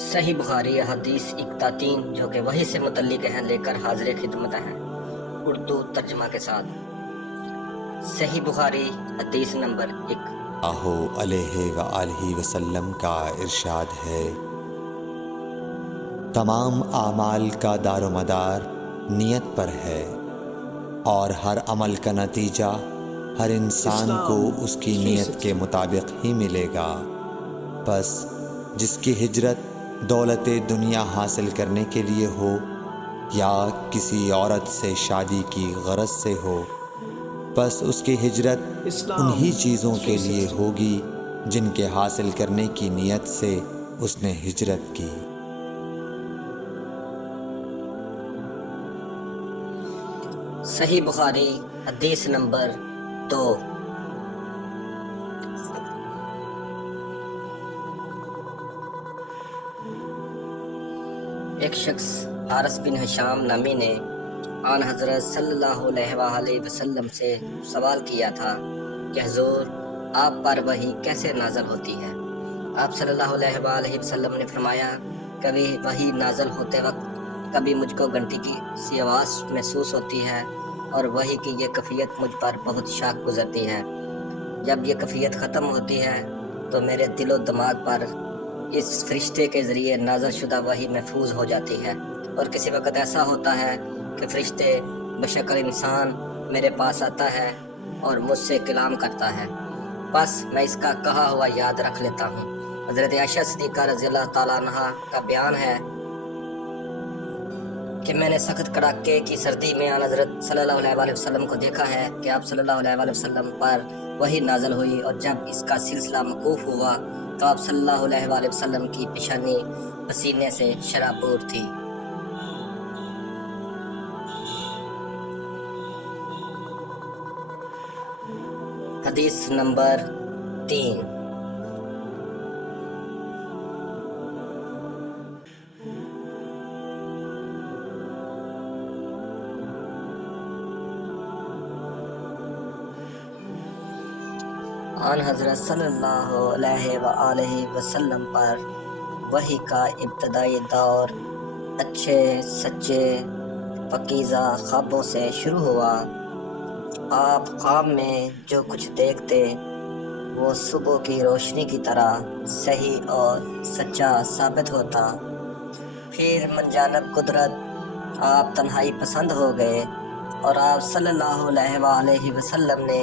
صحیح بخاری حدیث 31 جو کہ وحی سے متعلق ہیں لے کر حاضر خدمت ہیں اردو ترجمہ کے ساتھ۔ صحیح بخاری حدیث نمبر 1۔ علیہ وآلہ وسلم کا ارشاد ہے، تمام اعمال کا دار و مدار نیت پر ہے، اور ہر عمل کا نتیجہ ہر انسان کو اس کی نیت کے مطابق ہی ملے گا۔ بس جس کی ہجرت دولت دنیا حاصل کرنے کے لیے ہو یا کسی عورت سے شادی کی غرض سے ہو، بس اس کی ہجرت انہی چیزوں کے لیے ہوگی جن کے حاصل کرنے کی نیت سے اس نے ہجرت کی۔ صحیح بخاری حدیث نمبر 2۔ ایک شخص حارث بن ہشام نامی نے آن حضرت صلی اللہ علیہ وآلہ وسلم سے سوال کیا تھا کہ حضور آپ پر وحی کیسے نازل ہوتی ہے؟ آپ صلی اللہ علیہ وآلہ وسلم نے فرمایا، کبھی وحی نازل ہوتے وقت کبھی مجھ کو گھنٹی کی سی آواز محسوس ہوتی ہے، اور وحی کی یہ کیفیت مجھ پر بہت شاق گزرتی ہے۔ جب یہ کیفیت ختم ہوتی ہے تو میرے دل و دماغ پر اس فرشتے کے ذریعے نازل شدہ وحی محفوظ ہو جاتی ہے، اور کسی وقت ایسا ہوتا ہے کہ فرشتے بشکل انسان میرے پاس آتا ہے اور مجھ سے کلام کرتا ہے، بس میں اس کا کہا ہوا یاد رکھ لیتا ہوں۔ حضرت عائشہ صدیقہ رضی اللہ تعالیٰ عنہ کا بیان ہے کہ میں نے سخت کڑاکے کی سردی میں آن حضرت صلی اللہ علیہ وآلہ وسلم کو دیکھا ہے کہ آپ صلی اللہ علیہ وآلہ وسلم پر وحی نازل ہوئی، اور جب اس کا سلسلہ موقوف ہوا تو آپ صلی اللہ علیہ وآلہ وسلم کی پیشانی پسینے سے شرابور تھی۔ حدیث نمبر 3۔ آن حضرت صلی اللہ علیہ وآلہ وسلم پر وحی کا ابتدائی دور اچھے سچے پاکیزہ خوابوں سے شروع ہوا۔ آپ خواب میں جو کچھ دیکھتے وہ صبح کی روشنی کی طرح صحیح اور سچا ثابت ہوتا۔ پھر من جانب قدرت آپ تنہائی پسند ہو گئے، اور آپ صلی اللہ علیہ وآلہ وسلم نے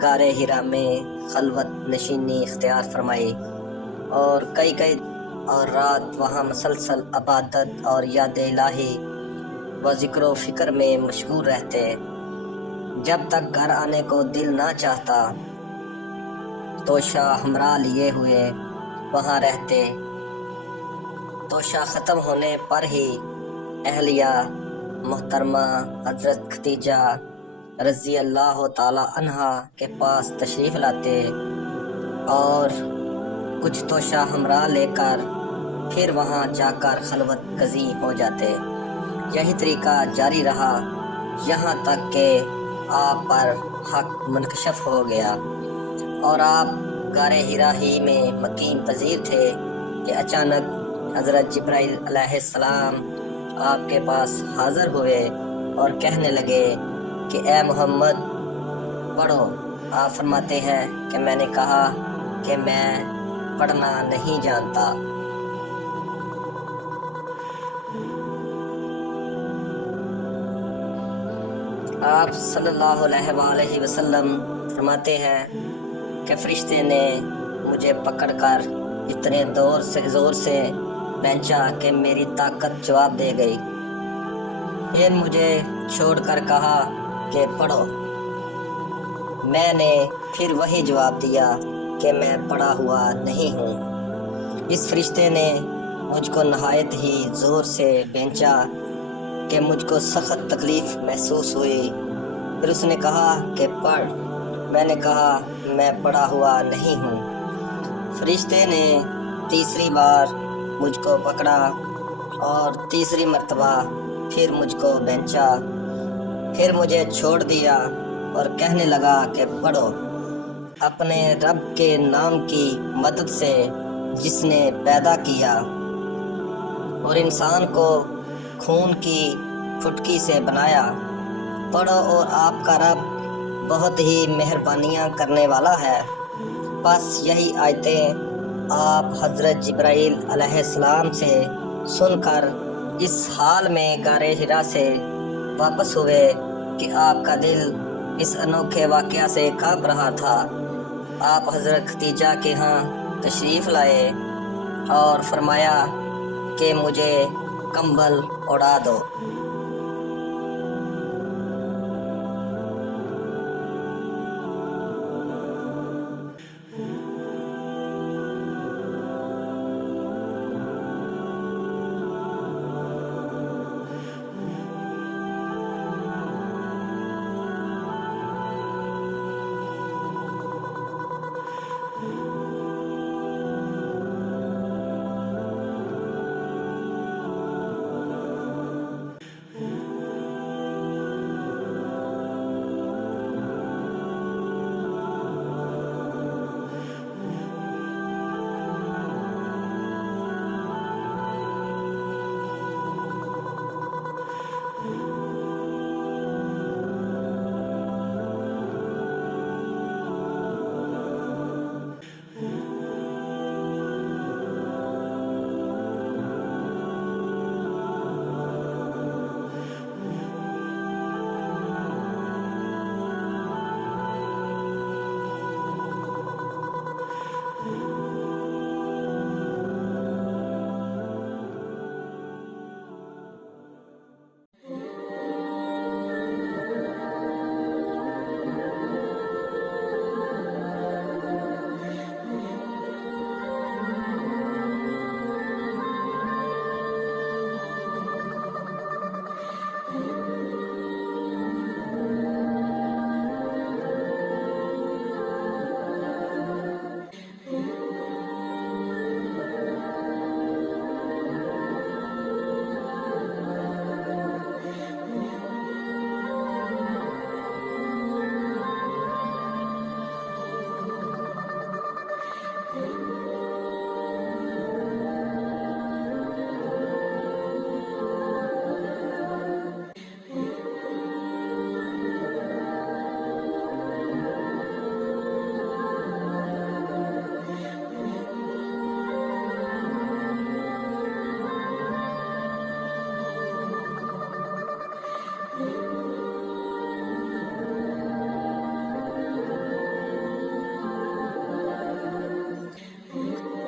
غار حرا میں خلوت نشینی اختیار فرمائی، اور کئی اور رات وہاں مسلسل عبادت اور یاد الہی و ذکر و فکر میں مشغول رہتے۔ جب تک گھر آنے کو دل نہ چاہتا توشہ ہمراہ لیے ہوئے وہاں رہتے۔ توشہ ختم ہونے پر ہی اہلیہ محترمہ حضرت خدیجہ رضی اللہ تعالی عنہا کے پاس تشریف لاتے اور کچھ توشہ ہمراہ لے کر پھر وہاں جا کر خلوت گزیں ہو جاتے۔ یہی طریقہ جاری رہا یہاں تک کہ آپ پر حق منکشف ہو گیا، اور آپ غار حرا ہی میں مقیم پذیر تھے کہ اچانک حضرت جبرائیل علیہ السلام آپ کے پاس حاضر ہوئے اور کہنے لگے کہ اے محمد پڑھو۔ آپ فرماتے ہیں کہ میں نے کہا کہ میں پڑھنا نہیں جانتا۔ آپ صلی اللہ علیہ وآلہ وسلم فرماتے ہیں کہ فرشتے نے مجھے پکڑ کر اتنے زور سے کھینچا کہ میری طاقت جواب دے گئی۔ پھر مجھے چھوڑ کر کہا کہ پڑھو۔ میں نے پھر وہی جواب دیا کہ میں پڑھا ہوا نہیں ہوں۔ اس فرشتے نے مجھ کو نہایت ہی زور سے کھینچا کہ مجھ کو سخت تکلیف محسوس ہوئی۔ پھر اس نے کہا کہ پڑھ۔ میں نے کہا میں پڑھا ہوا نہیں ہوں۔ فرشتے نے تیسری بار مجھ کو پکڑا اور تیسری مرتبہ پھر مجھ کو کھینچا، پھر مجھے چھوڑ دیا اور کہنے لگا کہ پڑھو۔ اپنے رب کے نام کی مدد سے جس نے پیدا کیا اور انسان کو خون کی پھٹکی سے بنایا۔ پڑھو اور آپ کا رب بہت ہی مہربانیاں کرنے والا ہے۔ بس یہی آیتیں آپ حضرت جبرائیل علیہ السلام سے سن کر اس حال میں غار حرا سے واپس ہوئے کہ آپ کا دل اس انوکھے واقعہ سے کانپ رہا تھا۔ آپ حضرت ختیجہ کے ہاں تشریف لائے اور فرمایا کہ مجھے کمبل اڑا دو۔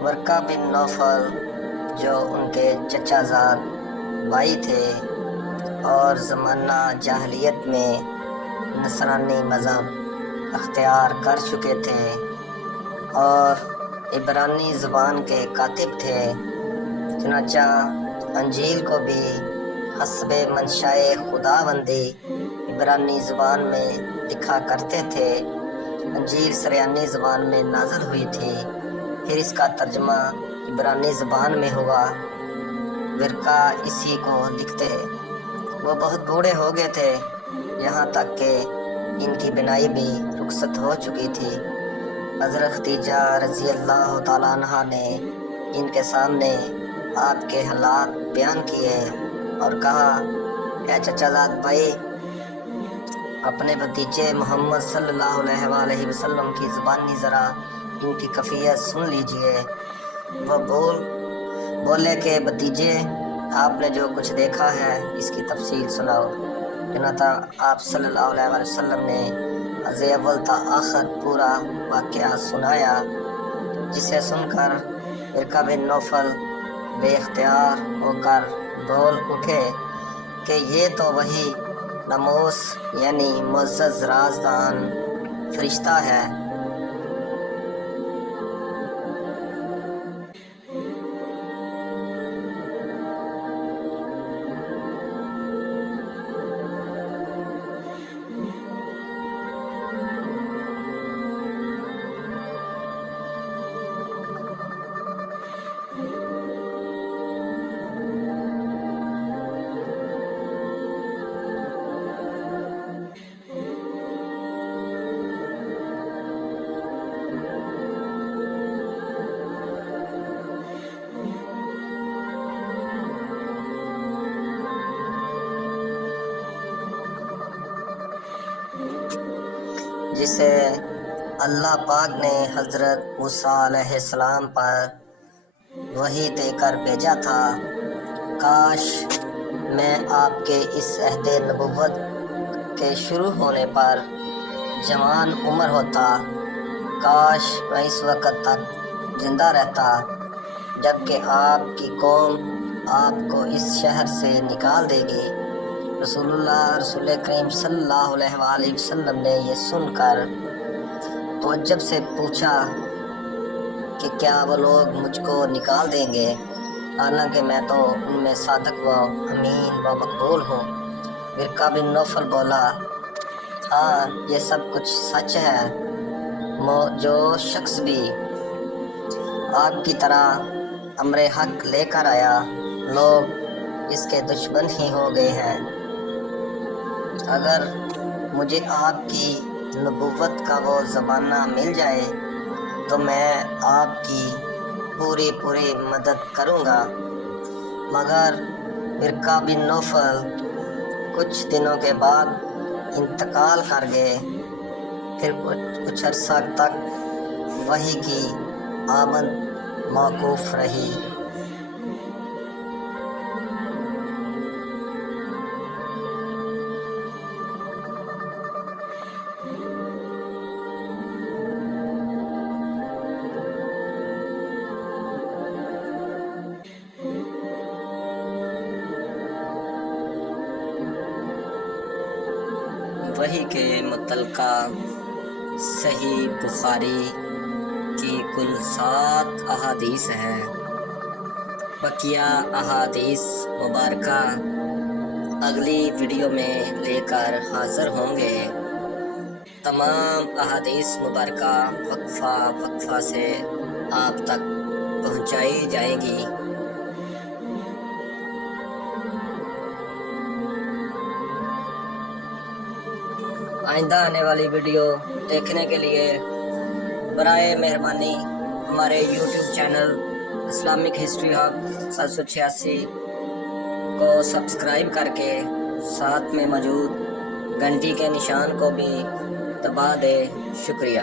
ورقہ بن نوفل جو ان کے چچا زاد بھائی تھے اور زمانہ جاہلیت میں نصرانی مذہب اختیار کر چکے تھے اور عبرانی زبان کے کاتب تھے، چنانچہ انجیل کو بھی حسب منشائے خداوندی عبرانی زبان میں لکھا کرتے تھے۔ انجیل سریانی زبان میں نازل ہوئی تھی، پھر اس کا ترجمہ عبرانی زبان میں ہوا۔ ورقہ اسی کو لکھتے۔ وہ بہت بوڑھے ہو گئے تھے، یہاں تک کہ ان کی بینائی بھی رخصت ہو چکی تھی۔ حضرت ختیجہ رضی اللہ تعالیٰ عنہ نے ان کے سامنے آپ کے حالات بیان کیے اور کہا، اے چچا زاد بھائی، اپنے بھتیجے محمد صلی اللہ علیہ وآلہ وسلم کی زبانی ذرا ان کی کیفیت سن لیجئے۔ وہ بولے کہ بھتیجے، آپ نے جو کچھ دیکھا ہے اس کی تفصیل سناؤ۔ چنانچہ آپ صلی اللہ علیہ وآلہ وسلم نے از اول تا آخر پورا واقعہ سنایا، جسے سن کر ورقہ بن نوفل بے اختیار ہو کر بول اٹھے کہ یہ تو وہی ناموس یعنی معزز رازدان فرشتہ ہے۔ جسے اللہ پاک نے حضرت موسیٰ علیہ السلام پر وحی دے کر بھیجا تھا۔ کاش میں آپ کے اس عہد نبوت کے شروع ہونے پر جوان عمر ہوتا، کاش میں اس وقت تک زندہ رہتا جبکہ آپ کی قوم آپ کو اس شہر سے نکال دے گی۔ رسول کریم صلی اللہ علیہ وآلہ وسلم نے یہ سن کر تعجب سے پوچھا کہ کیا وہ لوگ مجھ کو نکال دیں گے، حالانکہ میں تو ان میں صادق و امین و مقبول ہوں۔ ورقہ بن نوفل بولا، ہاں یہ سب کچھ سچ ہے، جو شخص بھی آپ کی طرح امر حق لے کر آیا لوگ اس کے دشمن ہی ہو گئے ہیں۔ اگر مجھے آپ کی نبوت کا وہ زمانہ مل جائے تو میں آپ کی پوری مدد کروں گا، مگر ورقہ بن نوفل کچھ دنوں کے بعد انتقال کر گئے۔ پھر کچھ عرصہ تک وحی کی آمد موقوف رہی۔ وحی کے متعلقہ صحیح بخاری کی کل 7 احادیث ہیں۔ بقیہ احادیث مبارکہ اگلی ویڈیو میں لے کر حاضر ہوں گے۔ تمام احادیث مبارکہ وقفہ سے آپ تک پہنچائی جائے گی۔ آئندہ آنے والی ویڈیو دیکھنے کے لیے برائے مہربانی ہمارے YouTube channel Islamic history hub 786 کو سبسکرائب کر کے ساتھ میں موجود گھنٹی کے نشان کو بھی دبا دے۔ شکریہ۔